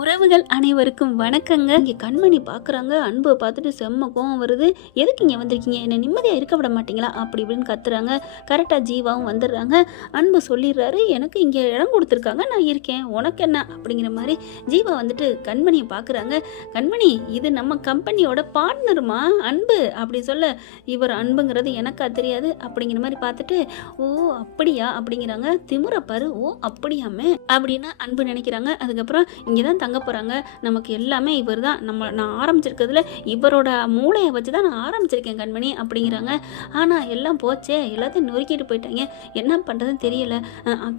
உறவுகள் அனைவருக்கும் வணக்கங்க. இங்கே கண்மணி பார்க்குறாங்க. அன்பை பார்த்துட்டு செம்ம கோவம் வருது. எதுக்கு இங்கே வந்திருக்கீங்க, என்னை நிம்மதியாக இருக்க விட மாட்டீங்களா அப்படி இப்படின்னு கத்துறாங்க. கரெக்டாக ஜீவாவும் வந்துடுறாங்க. அன்பு சொல்லிடுறாரு, எனக்கு இங்கே இடம் கொடுத்துருக்காங்க, நான் இருக்கேன், உனக்கு என்ன அப்படிங்கிற மாதிரி. ஜீவா வந்துட்டு கண்மணியை பார்க்குறாங்க. கண்மணி, இது நம்ம கம்பெனியோட பார்ட்னருமா அன்பு அப்படி சொல்ல, இவர் அன்புங்கிறது எனக்கா தெரியாது அப்படிங்கிற மாதிரி பார்த்துட்டு, ஓ அப்படியா அப்படிங்கிறாங்க. திமுறப்பாரு, ஓ அப்படியாமே அப்படின்னு அன்பு நினைக்கிறாங்க. அதுக்கப்புறம் இங்கே தான் தங்க போகிறாங்க, நமக்கு எல்லாமே இவர் தான், நான் ஆரம்பிச்சிருக்கிறதுல இவரோட மூளையை வச்சு தான் நான் ஆரம்பிச்சிருக்கேன் கண்மணி அப்படிங்கிறாங்க. ஆனால் எல்லாம் போச்சே, எல்லாத்தையும் நொறுக்கிட்டு போயிட்டாங்க, என்ன பண்ணுறதுன்னு தெரியல.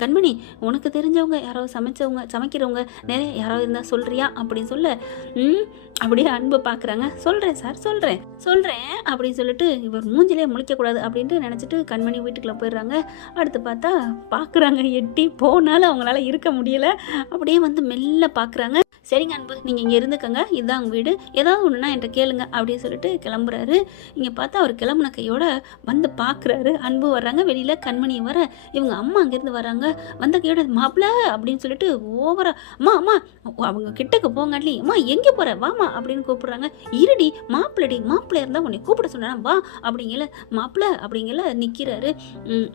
கண்மணி, உனக்கு தெரிஞ்சவங்க யாராவது சமைக்கிறவங்க நிறைய யாராவது இருந்தால் சொல்கிறியா அப்படின்னு சொல்ல, அப்படியே அன்பு பார்க்குறாங்க. சொல்கிறேன் சார், சொல்கிறேன் அப்படின்னு சொல்லிட்டு இவர் மூஞ்சிலே முழிக்கக்கூடாது அப்படின்ட்டு நினச்சிட்டு கண்மணி வீட்டுக்குள்ளே போயிடுறாங்க. அடுத்து பார்த்தா பார்க்குறாங்க, எட்டி போனாலும் அவங்களால இருக்க முடியலை. அப்படியே வந்து மெல்ல பார்க்குறாங்க. சரிங்க அன்பு, நீங்கள் இங்கே இருந்துக்கங்க, இதுதான் உங்கள் வீடு, ஏதாவது ஒன்றுனா என்கிட்ட கேளுங்க அப்படின்னு சொல்லிட்டு கிளம்புறாரு. இங்கே பார்த்தா அவர் கிளம்புன கையோட வந்து பார்க்குறாரு. அன்பு வர்றாங்க வெளியில், கண்மணியை வர இவங்க அம்மா அங்கேருந்து வராங்க. வந்த கையோட மாப்பிள்ள அப்படின்னு சொல்லிட்டு ஓவரா, அம்மா அவங்க கிட்டக்கு போங்காட்லி, அம்மா எங்கே போகிற வாமா அப்படின்னு கூப்பிடுறாங்க. இருடி மாப்பிள்ளை இருந்தால் உன்னை கூப்பிட சொன்னேன் வா அப்படிங்கல. மாப்பிள்ளை அப்படிங்கல நிற்கிறாரு.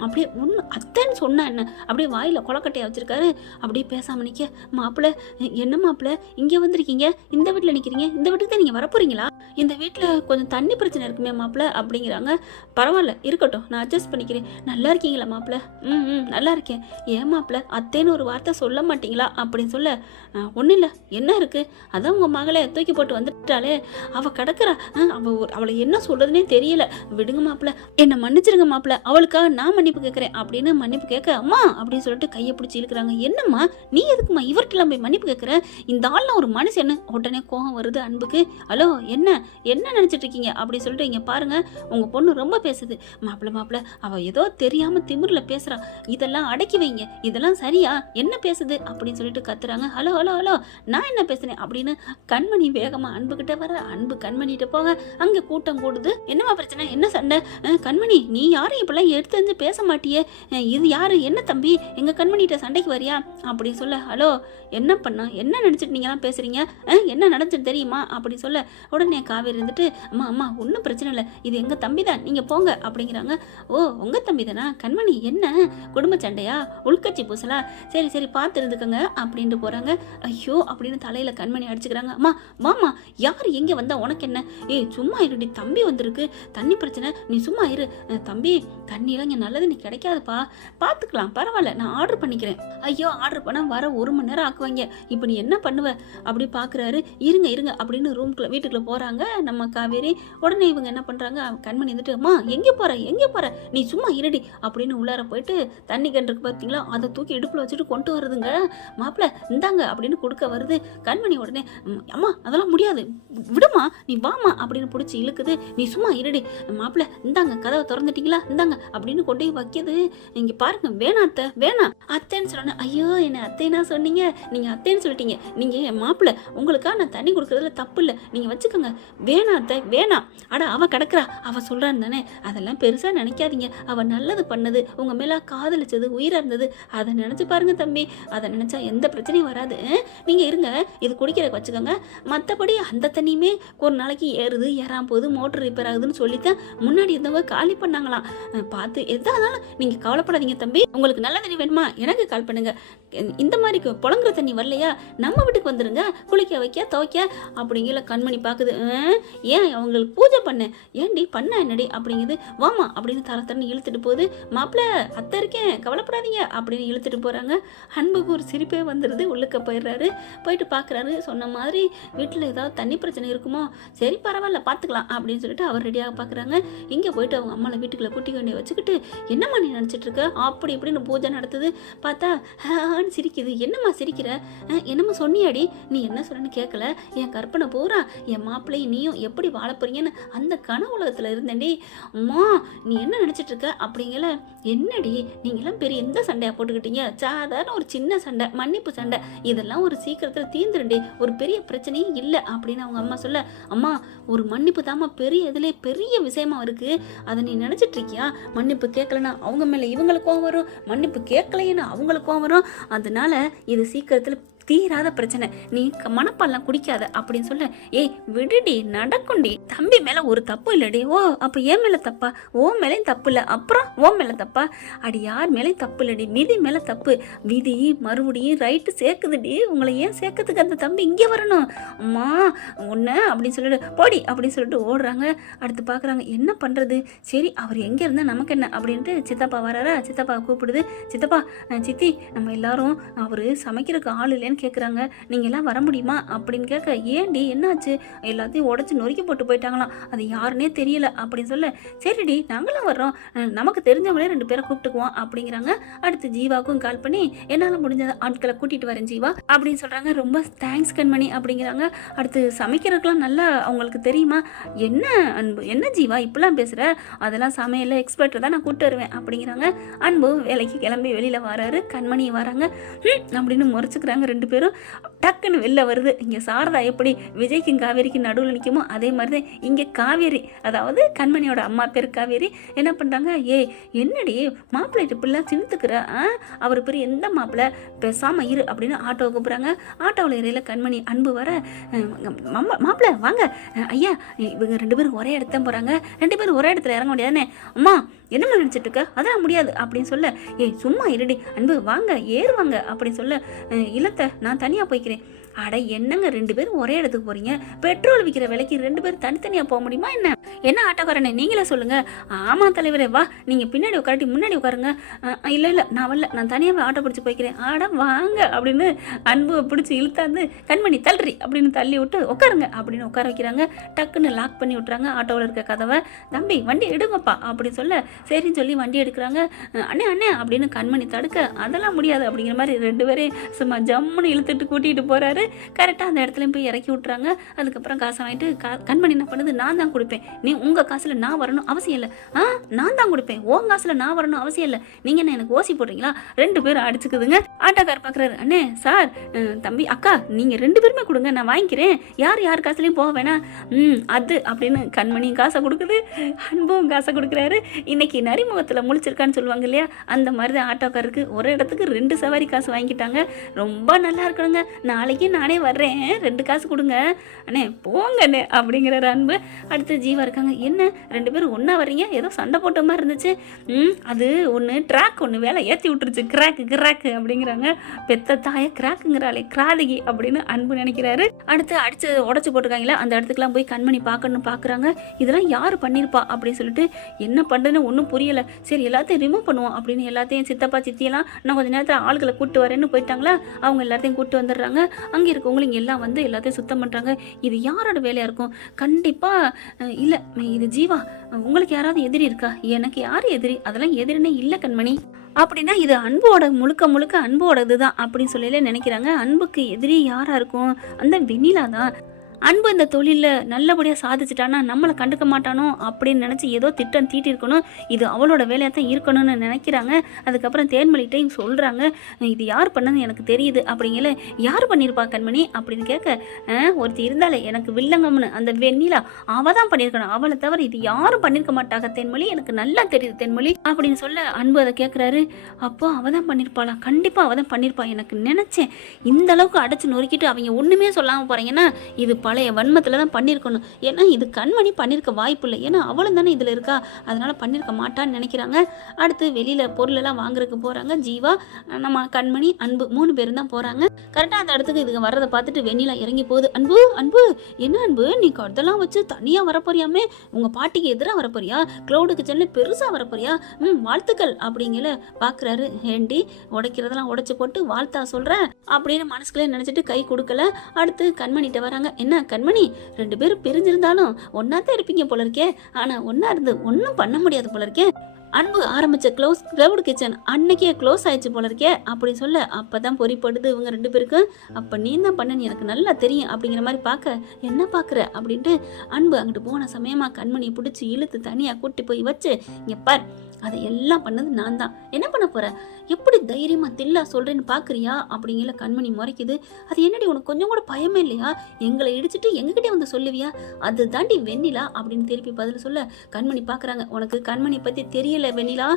அப்படியே ஒன்று அத்தைன்னு சொன்னா என்ன, அப்படியே வாயில் கொலக்கட்டையை வச்சுருக்காரு. அப்படியே பேசாமல் நிற்க, மாப்பிள்ளை என்ன மாப்பிள்ளை இங்கே வந்திருக்கீங்க, இந்த வீட்டில் நிற்கிறீங்க, இந்த வீட்டுக்கு தான் நீங்கள் வரப்போறீங்களா, இந்த வீட்டில் கொஞ்சம் தண்ணி பிரச்சனை இருக்குமே மாப்பிள்ளை அப்படிங்கிறாங்க. பரவாயில்ல இருக்கட்டும், நான் அட்ஜஸ்ட் பண்ணிக்கிறேன். நல்லா இருக்கீங்களா மாப்பிள்ளை? நல்லா இருக்கேன். ஏன் மாப்பிள்ளை அத்தேன்னு ஒரு வார்த்தை சொல்ல மாட்டீங்களா அப்படின்னு சொல்ல, ஒன்றும் இல்லை, என்ன இருக்குது, அதான் உங்கள் மகளை தூக்கி போட்டு வந்துட்டாலே, அவள் கிடக்குறா, அவளை என்ன சொல்கிறதுனே தெரியல, விடுங்க மாப்பிள்ளை, என்னை மன்னிச்சிருங்க மாப்பிள்ளை, அவளுக்காக நான் மன்னிப்பு கேட்குறேன் அப்படின்னு மன்னிப்பு கேட்க, அம்மா அப்படின்னு சொல்லிட்டு கையை பிடிச்சி இழுக்கிறாங்க. என்னம்மா நீ எதுக்குமா இவர்கிட்டலாம் போய் மன்னிப்பு கேட்குற, இந்த ஆள்லாம் ஒரு மனுஷன்னு. உடனே கோவம் வருது அன்புக்கு. ஹலோ என்ன நினச்சிட்டு இருக்கீங்க அப்படின்னு சொல்லிட்டு, இங்கே பாருங்க உங்கள் பொண்ணு ரொம்ப பேசுது, மாப்பிள்ளை அவள் ஏதோ தெரியாமல் திமிரில் பேசுகிறா, இதெல்லாம் அடக்கி வைங்க, இதெல்லாம் சரியா, என்ன பேசுது அப்படின்னு சொல்லிட்டு கத்துறாங்க. ஹலோ நான் என்ன பேசுகிறேன் அப்படின்னு கண்மணி வேகமாக அன்புக்கிட்ட வர, அன்பு கண்மணிகிட்ட போக அங்கே கூட்டம் கூடுது. என்னமா பிரச்சனை, என்ன சண்டை, கண்மணி நீ யாரும் இப்பெல்லாம் எடுத்து வந்து பேச மாட்டியே, இது யாரு, என்ன தம்பி எங்கள் கண்மணிகிட்ட சண்டைக்கு வரியா அப்படின்னு சொல்ல, ஹலோ என்ன பண்ணா, என்ன நினச்சிட்டு நீங்களாம் பேசுகிறீங்க, என்ன நடந்துச்சு தெரியுமா அப்படின்னு சொல்ல, உடனே காவேரி இருந்துட்டு, அம்மா ஒன்றும் பிரச்சனை இல்லை, இது எங்கள் தம்பி தான், நீங்கள் போங்க அப்படிங்கிறாங்க. ஓ உங்கள் தம்பி தானா கண்மணி, என்ன குடும்ப சண்டையா, உள்கட்சி பூசலா, சரி பார்த்து இருந்துக்கங்க அப்படின்ட்டு போகிறாங்க. ஐயோ அப்படின்னு தலையில் கண்மணி அடிச்சுக்கிறாங்க. அம்மா வாமா, யார் எங்கே வந்தா உனக்கு என்ன, சும்மா இருடி, தம்பி வந்திருக்கு, தண்ணி பிரச்சனை, நீ சும்மா இரு. தம்பி தண்ணியெலாம் இங்கே நல்லது நீ கிடைக்காதுப்பா, பார்த்துக்கலாம், பரவாயில்ல நான் ஆர்டர் பண்ணிக்கிறேன். ஐயோ ஆர்டர் பண்ணால் வர 1 மணி நேரம் ஆக்குவாங்க, இப்போ நீ என்ன பண்ணுவ அப்படி பார்க்குறாரு. இருங்க அப்படின்னு வீட்டுக்குள்ளே போகிறாங்க நம்ம காவேரி. உடனே இவங்க என்ன பண்ணுறாங்க, கண்மணி வந்துட்டு, அம்மா எங்கே போகிற நீ சும்மா இருடி அப்படின்னு உள்ளார போயிட்டு, தண்ணி கண்டுருக்கு பார்த்தீங்களா, அதை தூக்கி இடுப்பில் வச்சுட்டு கொண்டு வருதுங்க. மாப்பிள்ளை இந்தாங்க அப்படின்னு கொடுக்க வருது. கண்மணி உடனே, அம்மா அதெல்லாம் முடியாது, விடுமா நீ வாமா அப்படின்னு பிடிச்சி இழுக்குது. நீ சும்மா இருடி, மாப்பிள்ளை இந்தாங்க கதவை திறந்துட்டீங்களா, இந்தாங்க அப்படின்னு கொண்டு போய் வைக்கிது. இங்கே பாருங்க, வேணாம் அத்தைன்னு சொன்னேன். ஐயோ என்ன அத்தைனா சொன்னீங்க, நீங்கள் அத்தைன்னு சொல்லிட்டீங்க, நீங்கள் மாப்பிள்ளை உங்களுக்காக நான் தண்ணி கொடுக்குறதுல தப்பு இல்லை, நீங்கள் வச்சுக்கோங்க. வேணாம் அத்தை வேணாம், அட அவள் கிடக்குறா, அவள் சொல்கிறான்னு தானே, அதெல்லாம் பெருசாக நினைக்காதீங்க, அவள் நல்லது பண்ணது, உங்கள் மேலே காதலிச்சது, உயிராக இருந்தது, அதை நினச்சி பாருங்க தம்பி, அதை நினச்சா எந்த பிரச்சனையும் வராது, நீங்கள் இருங்க, இது குடிக்கிறதுக்கு வச்சுக்கோங்க, மற்றபடி அந்த தண்ணியுமே ஒரு நாளைக்கு ஏறுது ஏறாம போகுது, மோட்டர் ரிப்பேர் ஆகுதுன்னு சொல்லித்தான் முன்னாடி இருந்தவங்க காலி பண்ணாங்களாம், பார்த்து எதானாலும் நீங்கள் கவலைப்படாதீங்க தம்பி, உங்களுக்கு நல்ல தண்ணி வேணுமா எனக்கு கால் பண்ணுங்க, இந்த மாதிரி புழங்குற தண்ணி வரலையா நம்ம வீட்டுக்கு வந்துருங்க, குளிக்க வைக்க துவைக்க அப்படிங்கிற. கண்மணி பார்க்குது, ஏன் அவங்களுக்கு பூஜை பண்ண, ஏன்டி பண்ண என்னடி அப்படிங்குது. வாமா அப்படின்னு தரத்தரன்னு இழுத்துட்டு போகுது. மாப்பிள்ளை அத்தை இருக்கேன் கவலைப்படாதீங்க அப்படின்னு இழுத்துட்டு போகிறாங்க. அன்புக்கு ஒரு சிரிப்பே வந்துடுது. உள்ளுக்க போயிடுறாரு. போயிட்டு பார்க்குறாரு, சொன்ன மாதிரி வீட்டில் ஏதாவது தண்ணி பிரச்சனை இருக்குமோ, சரி பரவாயில்ல பார்த்துக்கலாம் அப்படின்னு சொல்லிட்டு அவர் ரெடியாக பார்க்குறாங்க. இங்கே போயிட்டு அவங்க அம்மாவை வீட்டுக்குள்ளே கூட்டி கொண்டு வச்சுக்கிட்டு, என்னம்மா நீ நினச்சிட்டு இருக்க அப்படி இப்படின்னு பூஜை நடத்துது. பார்த்தா சிரிக்குது. என்னம்மா சிரிக்கிற, என்னம்மா சொன்னியாடி, நீ என்ன சொல்றன்னு கேட்கல, என் கற்பனை பூரா என் மாப்பிள்ளையும் நீயும் எப்படி வாழ போறீங்கன்னு அந்த கனவு உலகத்தில் இருந்தேன்டி. அம்மா நீ என்ன நினச்சிட்டு இருக்க அப்படிங்கல. என்னடி நீங்களாம் பெரிய எந்த சண்டையாக போட்டுக்கிட்டீங்க, சாதாரண ஒரு சின்ன சண்டை, மன்னிப்பு சண்டை, இதெல்லாம் ஒரு சீக்கிரத்தில் தீர்ந்துருண்டி, ஒரு பெரிய பிரச்சனையும் இல்லை அப்படின்னு அவங்க அம்மா சொல்ல, அம்மா ஒரு மன்னிப்பு தாம்மா பெரிய இதுலேயே பெரிய விஷயமா இருக்குது, அதை நீ நினச்சிட்டு இருக்கியா, மன்னிப்பு கேட்கலன்னா அவங்க மேலே இவங்களுக்கும் வரும், மன்னிப்பு கேட்கலைன்னா அவங்களுக்கும் வரும், அதனால இது சீக்கிரத்தில் தீராத பிரச்சனை, நீ மனப்பால்லாம் குடிக்காத அப்படின்னு சொல்ல, ஏய் விடுடி நடக்கும்டி, தம்பி மேல ஒரு தப்பு இல்லடி. ஓ அப்ப ஏன் மேல தப்பா? ஓ மேலேயும் தப்பு இல்ல, அப்புறம் ஓ மேல தப்பா? அடி யார் மேலேயும் தப்பு இல்லடி, விதி மேல தப்பு. விதி மறுபடியும் ரைட்டு சேர்க்குதுடி, உங்களை ஏன் சேர்க்கறதுக்கு அந்த தம்பி இங்கே வரணும்? அம்மா ஒன்று அப்படின்னு சொல்லிட்டு போடி அப்படின்னு சொல்லிட்டு ஓடுறாங்க. அடுத்து பார்க்குறாங்க என்ன பண்ணுறது, சரி அவர் எங்கே இருந்தால் நமக்கு என்ன அப்படின்ட்டு சித்தப்பா வராரா, சித்தப்பா கூப்பிடுது. சித்தப்பா சித்தி நம்ம எல்லாரும் அவர் சமைக்கிறதுக்கு ஆள் இல்லைன்னு கேட்குறாங்க, நீங்கள் எல்லாம் வர முடியுமா அப்படின்னு கேட்க, ஏன்டி என்னாச்சு, எல்லாத்தையும் உடச்சி நொறுக்கி போட்டு போயிட்டாங்களாம், அது யாருன்னே தெரியல அப்படின்னு சொல்ல, சரிடி நாங்களும் வர்றோம், நமக்கு தெரிஞ்சவங்களே 2 பேரை கூப்பிட்டுக்குவோம் அப்படிங்கிறாங்க. அடுத்து ஜீவாவுக்கும் கால் பண்ணி என்னால் முடிஞ்ச ஆட்களை கூட்டிகிட்டு வரேன் ஜீவா அப்படின்னு சொல்கிறாங்க. ரொம்ப தேங்க்ஸ் கண்மணி அப்படிங்கிறாங்க. அடுத்து சமைக்கிறதுக்கெலாம் நல்லா அவங்களுக்கு தெரியுமா? என்ன அன்பு, என்ன ஜீவா இப்படிலாம் பேசுகிற, அதெல்லாம் சமையல் எக்ஸ்பர்ட்டை தான் நான் கூப்பிட்டு வருவேன் அப்படிங்கிறாங்க. அன்பு வேலைக்கு கிளம்பி வெளியில் வராரு, கண்மணி வராங்க. அப்படின்னு முறைச்சிக்கிறாங்க 2 பேரும். டக்குன்னு வெளில வருது. இங்கே சாரதா எப்படி விஜய்க்கும் காவேரிக்கும் நடுவில் நிற்குமோ அதே மாதிரி தான் இங்கே காவேரி, அதாவது கண்மணியோட அம்மா பேர் காவேரி, என்ன பண்ணுறாங்க, ஏய் என்னடி மாப்பிள்ளைட்டு இப்படிலாம் சிந்துக்குற, அவர் பேர் எந்த மாப்பிள்ளை, பேசாமல் இரு அப்படின்னு ஆட்டோவை கூப்பிட்றாங்க. ஆட்டோவில் இறையில கண்மணி அன்பு வர, மாப்பிள்ளை வாங்க ஐயா, இவங்க 2 பேரும் ஒரே இடத்த போகிறாங்க, 2 பேரும் ஒரே இடத்துல இறங்க முடியாதுன்னு. அம்மா என்ன நினச்சிட்டு இருக்க, அதெல்லாம் முடியாது அப்படின்னு சொல்ல, ஏய் சும்மா இருடி அன்பு வாங்க ஏறுவாங்க அப்படின்னு சொல்ல, இல்லத்தை நான் தனியாக போய்க்கிறேன். அட என்னங்க 2 பேரும் ஒரே இடத்துக்கு போறீங்க, பெட்ரோல் விற்கிற விலைக்கு 2 பேரும் தனித்தனியாக போக முடியுமா என்ன? என்ன ஆட்டோக்காரனே நீங்களே சொல்லுங்க. ஆமாம் தலைவரே வா, நீங்கள் பின்னாடி உட்காரட்டி முன்னாடி உட்காருங்க. இல்லை நான் வரல, நான் தனியாகவே ஆட்டோ பிடிச்சி போய்க்கிறேன். ஆட வாங்க அப்படின்னு அன்பு பிடிச்சி இழுத்தாந்து கண்மணி தள்ளுறி அப்படின்னு தள்ளி விட்டு உட்காருங்க அப்படின்னு உட்கார வைக்கிறாங்க. டக்குன்னு லாக் பண்ணி விட்டுறாங்க ஆட்டோவில் இருக்க கதவை. தம்பி வண்டி எடுங்கப்பா அப்படின்னு சொல்ல, சரின்னு சொல்லி வண்டி எடுக்கிறாங்க. அண்ணே அண்ணே அப்படின்னு கண்மணி தடுக்க, அதெல்லாம் முடியாது அப்படிங்கிற மாதிரி 2 பேரையும் சும்மா ஜம்முன்னு இழுத்துட்டு கூட்டிகிட்டு போகிறாரு. கரெக்டாக அந்த இடத்துலையும் போய் இறக்கி விட்டுறாங்க. அதுக்கப்புறம் காசை வாங்கிட்டு கண்மணி என்ன பண்ணுது, நான் தான் கொடுப்பேன், நீ உங்கள் காசில் நான் வரணும் அவசியம் இல்லை. நான் தான் கொடுப்பேன், உன் காசில் நான் வரணும் அவசியம் இல்லை, நீங்கள் என்ன எனக்கு ஓசி போடுறீங்களா? 2 பேரும் அடிச்சுக்குதுங்க. ஆட்டோக்கார் பார்க்குறாரு, அண்ணே சார் தம்பி அக்கா நீங்கள் 2 பேருமே கொடுங்க, நான் வாங்கிக்கிறேன், யார் காசுலையும் போக வேணாம். அது அப்படின்னு கண்மணியும் காசை கொடுக்குது, அன்பும் காசை கொடுக்குறாரு. இன்னைக்கு நரிமுகத்தில் முழிச்சிருக்கான்னு சொல்லுவாங்க இல்லையா, அந்த மாதிரி தான் ஆட்டோக்காருக்கு ஒரு இடத்துக்கு 2 சவாரி காசு வாங்கிட்டாங்க. ரொம்ப நல்லா இருக்கணுங்க, நாளைக்கு நானே வர்றேன், 2 காசு கொடுங்க அண்ணே போங்கண்ணே அப்படிங்கிறாரு அன்பு. அடுத்து ஜீவா இருக்காங்க, என்ன 2 பேரும் ஒன்றா வர்றீங்க, ஏதோ சண்டை போட்ட மாதிரி இருந்துச்சு. அது ஒன்று ட்ராக் ஒன்று வேலை ஏற்றி விட்டுருச்சு, கிராக்கு அப்படிங்கிறாங்க. பெத்த தாய கிராக்குங்கிறாளே கிராதகி அப்படின்னு அன்பு நினைக்கிறாரு. அடுத்து அடிச்சு உடச்சி போட்டிருக்காங்களா அந்த இடத்துக்குலாம் போய் கண்மணி பார்க்கணும்னு பார்க்குறாங்க. இதெல்லாம் யார் பண்ணியிருப்பா அப்படின்னு சொல்லிட்டு என்ன பண்ணுறதுன்னு ஒன்றும் புரியலை. சரி எல்லாத்தையும் ரிமூவ் பண்ணுவோம் அப்படின்னு எல்லாத்தையும் சித்தப்பா சித்தியெல்லாம் நான் கொஞ்சம் நேரத்தில் ஆளுகளை கூப்பிட்டு வரேன்னு போயிட்டாங்களா. அவங்க எல்லாத்தையும் கூப்பிட்டு வந்துடுறாங்க. அங்கே இருக்கவங்களும் எல்லாம் வந்து எல்லாத்தையும் சுத்தம் பண்ணுறாங்க. இது யாரோட வேலையாக இருக்கும்? கண்டிப்பாக இல்லை, இது ஜீவா. உங்களுக்கு யாராவது எதிரி இருக்கா? எனக்கு யார் எதிரி? அதெல்லாம் எதிரினே இல்லை கண்மணி. அப்படின்னா இது அன்போட முழுக்க அன்போடது தான் அப்படின்னு சொல்லல நினைக்கிறாங்க. அன்புக்கு எதிரி யாராக இருக்கும்? அந்த வெண்ணிலா தான். அன்பு இந்த தொழிலில் நல்லபடியாக சாதிச்சிட்டானா நம்மளை கண்டுக்க மாட்டானோ அப்படின்னு நினச்சி ஏதோ திட்டம் தீட்டிருக்கணும். இது அவளோட வேலையாக தான் இருக்கணும்னு நினைக்கிறாங்க. அதுக்கப்புறம் தேன்மொழிகிட்டையும் சொல்கிறாங்க, இது யார் பண்ணது எனக்கு தெரியுது அப்படிங்கல. யார் பண்ணியிருப்பா கண்மணி அப்படின்னு கேட்க, ஒருத்தி இருந்தாலே எனக்கு வில்லங்கம்னு அந்த வெண்ணிலா, அவள் தான் பண்ணியிருக்கணும், அவளை தவிர இது யாரும் பண்ணியிருக்க மாட்டாங்க தேன்மொழி, எனக்கு நல்லா தெரியுது தேன்மொழி அப்படின்னு சொல்ல அன்பு அதை கேட்குறாரு. அப்போ அவள் தான் பண்ணியிருப்பாளா? கண்டிப்பாக அவள் தான் பண்ணியிருப்பா. எனக்கு நினச்சேன் இந்த அளவுக்கு அடைச்சி நொறுக்கிட்டு அவங்க ஒன்றுமே சொல்லாமல் போகிறீங்கன்னா இது பழைய வன்மத்தில் தான் பண்ணியிருக்கணும். ஏன்னா இது கண்மணி பண்ணியிருக்க வாய்ப்பு இல்லை, ஏன்னா அவளும் தானே இதில் இருக்கா, அதனால் பண்ணியிருக்க மாட்டான்னு நினைக்கிறாங்க. அடுத்து வெளியில் பொருளெல்லாம் வாங்குறதுக்கு போகிறாங்க. ஜீவா, நம்ம கண்மணி, அன்பு 3 பேரும் தான் போகிறாங்க. கரெக்டாக அந்த இடத்துக்கு இதுங்க வர்றதை பார்த்துட்டு வெண்ணிலா இறங்கி போகுது. அன்பு என்ன அன்பு நீ அதெல்லாம் வச்சு தனியாக வரப்போறியாமே, உங்கள் பாட்டிக்கு எதிராக வரப்போறியா, க்ளவுடு கிச்சனில் பெருசாக வரப்போறியா, வாழ்த்துக்கள் அப்படிங்கிற பார்க்குறாரு. ஏண்டி உடைக்கிறதெல்லாம் உடைச்சு போட்டு வாழ்த்தா சொல்கிற அப்படின்னு மனசுக்குள்ளே நினச்சிட்டு கை கொடுக்கல. அடுத்து கண்மணிகிட்ட வராங்க. என்ன கண்மணி 2 பேரும் பிரிஞ்சிருந்தாலும் ஒன்னா தான் இருப்பீங்க போல இருக்கே, ஆனா ஒன்னா இருந்து ஒன்னும் பண்ண முடியாது போல இருக்கே. அன்பு ஆரம்பிச்ச க்ளவுட் கிச்சன் அன்னைக்கே க்ளோஸ் ஆயிடுச்சு போல இருக்கே அப்படி சொல்ல, அப்பதான் பொறிப்படுது இவங்க 2 பேருக்கும். அப்ப நீ தான் பண்ணன்னு எனக்கு நல்லா தெரியும் அப்படிங்கிற மாதிரி பார்க்க, என்ன பார்க்குற அப்படின்ட்டு அன்பு அங்கிட்டு போன சமயமா கண்மணியை பிடிச்சி இழுத்து தனியா கூட்டி போய் வச்சு, இங்க பார் அதை எல்லாம் பண்ணது நான் தான். என்ன பண்ண போகிறேன்? எப்படி தைரியமா தில்லா சொல்கிறேன்னு பார்க்குறியா அப்படிங்கிற கண்மணி முறைக்குது. அது என்னடி உனக்கு கொஞ்சம் கூட பயமே இல்லையா? எங்களை இடிச்சிட்டு எங்ககிட்டே வந்து சொல்லுவியா? அது தாண்டி வெண்ணிலா அப்படின்னு திருப்பி பதில் சொல்ல கண்மணி பார்க்குறாங்க. உனக்கு கண்மணி பற்றி தெரியல வெண்ணிலா,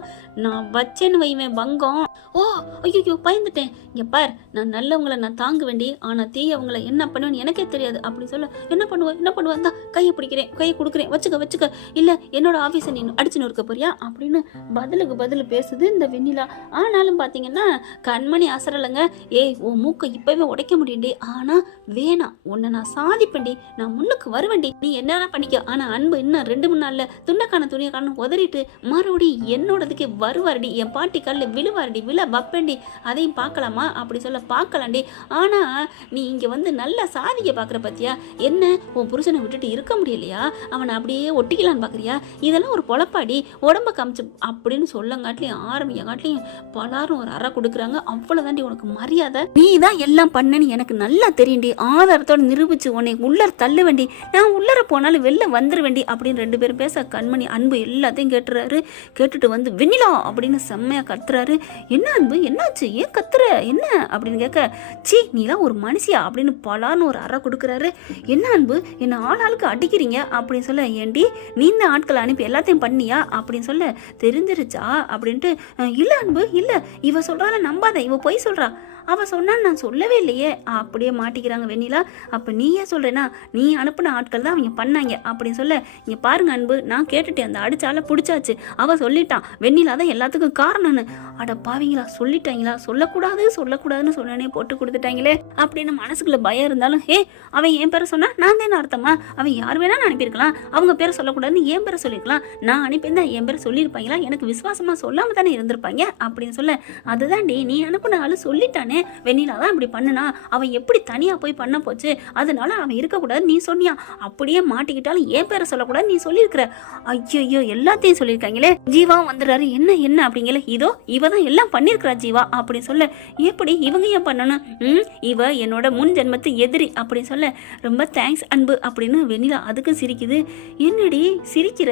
நான் வச்சேன்னு வைவேன் பங்கம். ஓ ஐயோ பயந்துட்டேன். இங்கே பார், நான் நல்லவங்களை நான் தாங்க வேண்டி, ஆனால் தீயவங்களை என்ன பண்ணுவேன்னு எனக்கே தெரியாது அப்படி சொல்ல, என்ன பண்ணுவேன் தான் கையை பிடிக்கிறேன், கையை கொடுக்குறேன், வச்சுக்க இல்லை என்னோட ஆஃபீஸை நீ அடிச்சுன்னு இருக்க போறியா அப்படின்னு பதிலுக்கு பதில் பேசுது இந்த வெண்ணிலா. ஆனாலும் பார்த்தீங்கன்னா கண்மணி அசரலைங்க. ஏய் உன் மூக்கை இப்போவே உடைக்க முடியும்டி, ஆனால் வேணாம், உன்னை நான் சாதிப்பேன்டி, நான் முன்னுக்கு வருவேன்டி, நீ என்னென்ன பண்ணிக்க. ஆனால் அன்பு இன்னும் 2-3 நாளில் துண்டக்கான துணியை காணும் உதறிட்டு மறுபடி என்னோடதுக்கு வருவாருடி, என் பாட்டி கல்ல விழுவாருடி, விழ வப்பேண்டி, அதையும் பார்க்கலாமா அப்படி சொல்ல, பார்க்கலாண்டி. ஆனால் நீ இங்கே வந்து நல்லா சாதிக்க பார்க்குற பத்தியா, என்ன உன் புருஷனை விட்டுட்டு இருக்க முடியலையா, அவனை அப்படியே ஒட்டிக்கலான்னு பார்க்குறியா, இதெல்லாம் ஒரு பொழப்பாடி, உடம்ப காமிச்சு அப்படின்னு சொல்லங்காட்டிலையும் ஆரம்பிக்காட்டிலையும் பலாரும் ஒரு அறை கொடுக்குறாங்க. அவ்வளோதாண்டி உனக்கு மரியாதை, நீ தான் எல்லாம் பண்ணன்னு எனக்கு நல்லா தெரியும்டி, ஆதாரத்தோட நிரூபிச்சு உன்னை உள்ளர தள்ளு வேண்டி, நான் உள்ளர போனாலும் வெளில வந்துருவேண்டி அப்படின்னு 2 பேரும் பேச கண்மணி அன்பு எல்லாத்தையும் கேட்டுறாரு. கேட்டுட்டு வந்து வெண்ணிலா அப்படின்னு செம்மையா கத்துறாரு. என்ன அன்பு என்னாச்சு, ஏன் கத்துற என்ன அப்படின்னு கேட்க, சி நீலாம் ஒரு மனுஷியா அப்படின்னு பலான்னு ஒரு அறை கொடுக்குறாரு. என்ன அன்பு என்ன ஆளாளுக்கு அடிக்கிறீங்க அப்படின்னு சொல்ல, ஏண்டி நீ இந்த ஆட்களை அனுப்பி எல்லாத்தையும் பண்ணியா அப்படின்னு சொல்ல, தெரிஞ்சிருச்சா அப்படின்ட்டு, இல்லை அன்பு இல்லை, இவ சொல்றால நம்பாத, இவ பொய் சொல்றா, அவள் சொன்னான்னு நான் சொல்லவே இல்லையே அப்படியே மாட்டிக்கிறாங்க வெண்ணிலா. அப்போ நீயே சொல்கிறேன்னா, நீ அனுப்பின ஆட்கள் தான் அவங்க பண்ணாங்க அப்படின்னு சொல்ல, இங்கே பாருங்க அன்பு, நான் கேட்டுட்டேன், அந்த அடிச்சால பிடிச்சாச்சு, அவள் சொல்லிட்டான் வெண்ணிலா தான் எல்லாத்துக்கும் காரணம்னு. அட பாவீங்களா, சொல்லிட்டாங்களா, சொல்லக்கூடாதுன்னு சொன்னனே போட்டு கொடுத்துட்டாங்களே அப்படின்னு மனசுக்குள்ள பயம் இருந்தாலும், அவன் என் பேரை சொன்னா நான் தானே அர்த்தமா, அவன் யார் வேணா நான் அனுப்பியிருக்கலாம், அவங்க பேரை சொல்லக்கூடாதுன்னு என் பேரை சொல்லியிருக்கலாம், நான் அனுப்பியிருந்தா என் பேரை சொல்லியிருப்பாங்களா, எனக்கு விசுவாசமாக சொல்லாமல் தானே இருந்திருப்பாங்க அப்படின்னு சொல்ல, அதுதான்டி நீ அனுப்பின ஆளு சொல்லிட்டானே, வெண்ணிலா தான் இப்படி பண்ணுனா, அவன் எப்படி தனியா போய் பண்ண போச்சு, அதனால அவன் இருக்கக்கூடாது நீ சொன்னியா, அப்படியே மாட்டிக்கிட்டாலும் என் பேரை சொல்லக்கூடாது நீ சொல்லியிருக்கிற. ஐயோ எல்லாத்தையும் சொல்லியிருக்காங்களே. ஜீவாவும் வந்துடுறாரு. என்ன அப்படிங்கல, இதோ இவ தான் எல்லாம் பண்ணியிருக்கிறா ஜீவா அப்படின்னு சொல்ல, எப்படி இவங்க ஏன் பண்ணணும், இவ என்னோட முன் ஜென்மத்து எதிரி அப்படின்னு சொல்ல, ரொம்ப தேங்க்ஸ் அன்பு அப்படின்னு வெண்ணிலா அதுக்கு சிரிக்குது. என்னடி சிரிக்கிற,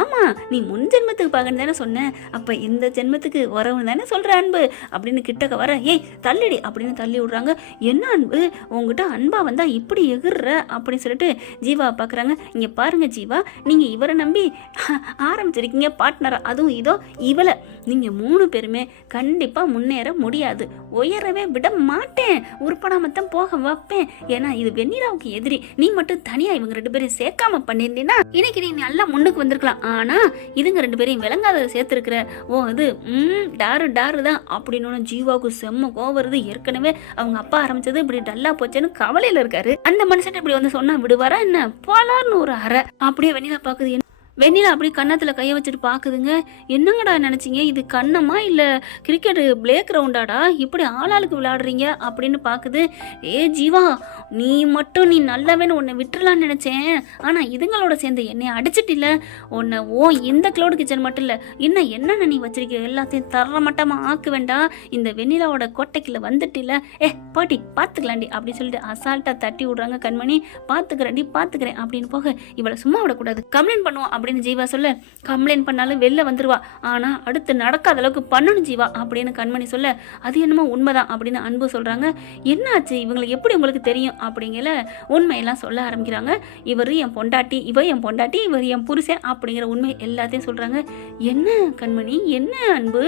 ஆமா நீ முன் ஜென்மத்துக்கு பார்க்கணும் தானே சொன்ன, அப்ப இந்த ஜென்மத்துக்கு வரவன் தானே சொல்ற அன்பு அப்படின்னு கிட்டக்க வர, ஏய் தள்ளிடி அப்படின்னு தள்ளி விடுறாங்க. என்ன அன்பு உங்ககிட்ட அன்பா வந்தா இப்படி எகிர்ற அப்படின்னு சொல்லிட்டு ஜீவா பார்க்குறாங்க. இங்கே பாருங்க ஜீவா, நீங்கள் இவரை நம்பி ஆரம்பிச்சிருக்கீங்க பார்ட்னரா, அதுவும் இதோ இவளை, நீங்கள் 3 பேருமே கண்டிப்பாக முன்னேற முடியாது, உயரவே விட மாட்டேன், உருப்படாமத்தான் போக வைப்பேன். ஏன்னா இது வெண்ணிலாவுக்கு எதிரி, நீ மட்டும் தனியாக இவங்க 2 பேரையும் சேர்க்காம பண்ணியிருந்தீங்கன்னா இன்னைக்கு நீ நல்லா முன்னுக்கு வந்திருக்கலாம். ஆனால் இதுங்க 2 பேரையும் விளங்காத சேர்த்துருக்குற, ஓ இது டாரு தான் அப்படின்னு ஜீவாவுக்கு செம்ம கோவம் வருது. ஏற்கனவே அவங்க அப்பா ஆரம்பிச்சது இப்படி டல்லா போச்சேன்னு கவலையில இருக்காரு. அந்த மனுஷன் இப்படி வந்து சொன்னா விடுவாரா என்ன, போலான்னு ஒரு அறை அப்படியே வெண்ணிலா பாக்குது. வெண்ணிலா அப்படி கன்னத்தில் கையை வச்சுட்டு பார்க்குதுங்க. என்னங்கடா நினச்சிங்க, இது கண்ணமா இல்லை கிரிக்கெட்டு பிளே கிரவுண்டாடா, இப்படி ஆளாளுக்கு விளையாடுறீங்க அப்படின்னு பார்க்குது. ஜீவா நீ மட்டும் நீ நல்லவேன்னு உன்னை விட்டுறலான்னு நினச்சேன், ஆனால் இதுங்களோட சேர்ந்து என்னை அடிச்சிட்டில்ல, உன்னை இந்த க்ளவுட் கிச்சன் மட்டும் இல்லை, இன்னும் என்னென்ன நீ வச்சிருக்க எல்லாத்தையும் தர மட்டமாக ஆக்கு வேண்டாம், இந்த வெண்ணிலாவோட கோட்டைக்குள்ள வந்துட்டில்ல, பாட்டி பார்த்துக்கலாண்டி அப்படின்னு சொல்லிட்டு அசால்ட்டாக தட்டி விடுறாங்க கண்மணி. பார்த்துக்கிறேன் அப்படின்னு போக, இவளை சும்மா விடக்கூடாது, கம்ப்ளைண்ட் பண்ணுவோம் அப்படின்னு ஜீவா சொல்ல, கம்ப்ளைண்ட் பண்ணாலும் வெளில வந்துருவா, ஆனா அடுத்து நடக்காத அளவுக்கு பண்ணணும் ஜீவா அப்படின்னு கண்மணி சொல்ல, அது என்னமோ உண்மைதான் அப்படின்னு அன்பு சொல்றாங்க. என்னாச்சு இவங்களுக்கு எப்படி உங்களுக்கு தெரியும் அப்படிங்கிற உண்மையெல்லாம் சொல்ல ஆரம்பிக்கிறாங்க. இவர் என் பொண்டாட்டி, இவர் என் புருஷன் அப்படிங்கிற உண்மை எல்லாத்தையும் சொல்றாங்க. என்ன கண்மணி, என்ன அன்பு,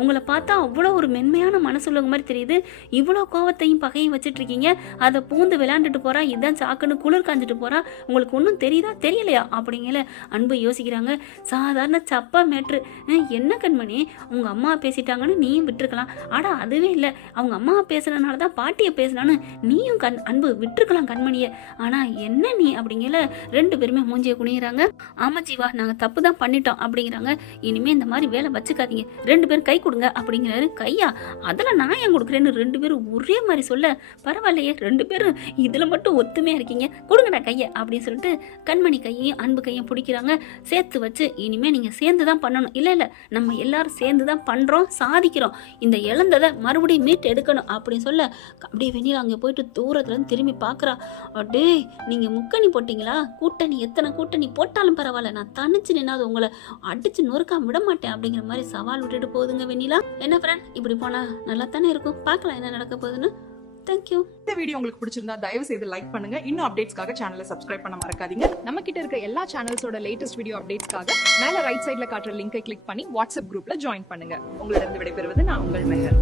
உங்களை பார்த்தா அவ்வளோ ஒரு மென்மையான மனசுள்ளவங்க மாதிரி தெரியுது, இவ்வளோ கோவத்தையும் பகையும் வச்சுட்டு இருக்கீங்க, அதை பூந்து விளையாண்டுட்டு போறா, இதுதான் சாக்குன்னு குளிர் காஞ்சிட்டு போறா, உங்களுக்கு ஒன்றும் தெரியுதா தெரியலையா அப்படிங்கிற அன்பு யோசிக்கிறாங்க. சாதாரண சப்பா மேட்ரு, என்ன கண்மணி உங்க அம்மா பேசிட்டாங்கன்னு நீயும் விட்டுருக்கலாம், ஆடா அதுவே இல்லை, அவங்க அம்மா பேசுறதுனால தான் பாட்டியை பேசினான்னு நீயும் அன்பு விட்டுருக்கலாம் கண்மணியை, ஆனா என்ன நீ அப்படிங்கிற 2 பேருமே மூஞ்சியை குனிகிறாங்க. ஆமா ஜீவா நாங்க தப்பு தான் பண்ணிட்டோம் அப்படிங்கிறாங்க. இனிமே இந்த மாதிரி வேலை வச்சுக்காதீங்க, 2 பேரும் கை கொடுங்க அப்படிங்கிறாரு. கையா, அதெல்லாம் நான் ஏன் கொடுக்குறேன்னு 2 பேரும் ஒரே மாதிரி சொல்ல, பரவாயில்லையே 2 பேரும் இதுல மட்டும் ஒத்துமையா இருக்கீங்க, கொடுங்கடா கையை அப்படின்னு சொல்லிட்டு கண்மணி கையையும் அன்பு கையும் பிடிக்கிறாங்க. சேர்த்து வச்சு இனிமேல் நீங்கள் சேர்ந்து தான் பண்ணணும். இல்லை இல்லை, நம்ம எல்லாரும் சேர்ந்து தான் பண்ணுறோம், சாதிக்கிறோம், இந்த இழந்ததை மறுபடியும் மீட்டு எடுக்கணும் அப்படின்னு சொல்ல அப்படியே வெண்ணிலா அங்கே போயிட்டு தூரத்துலேருந்து திரும்பி பார்க்குறா. அடே நீங்கள் முக்கணி போட்டிங்களா? கூட்டணி எத்தனை கூட்டணி போட்டாலும் பரவாயில்ல, நான் தனிச்சு நின்னாது உங்களை அடிச்சு நொறுக்காம விட மாட்டேன் அப்படிங்கிற மாதிரி சவால் விட்டுட்டு போகுதுங்க வெண்ணிலா. என்ன ஃப்ரெண்ட், இப்படி போனால் நல்லா தானே இருக்கும், பார்க்கலாம் என்ன நடக்க போகுதுன்னு. தேங்க்யூ. இந்த வீடியோ உங்களுக்கு பிடிச்சிருந்தா தயவு செய்து லைக் பண்ணுங்க. இன்னும் அப்டேட்ஸ்க்காக சேனலை சப்ஸ்கிரைப் பண்ண மறக்காதீங்க. நம்ம கிட்ட இருக்க எல்லா சேனல்ஸோட லேட்டஸ்ட் வீடியோ அப்டேட்ஸ்க்காக மேல ரைட் சைடுல காட்டுற லிங்கை கிளிக் பண்ணி வாட்ஸ்அப் குரூப்ல ஜாயின் பண்ணுங்க. உங்களிடம் விடைபெறுவது நான் உங்கள் மெஹர்.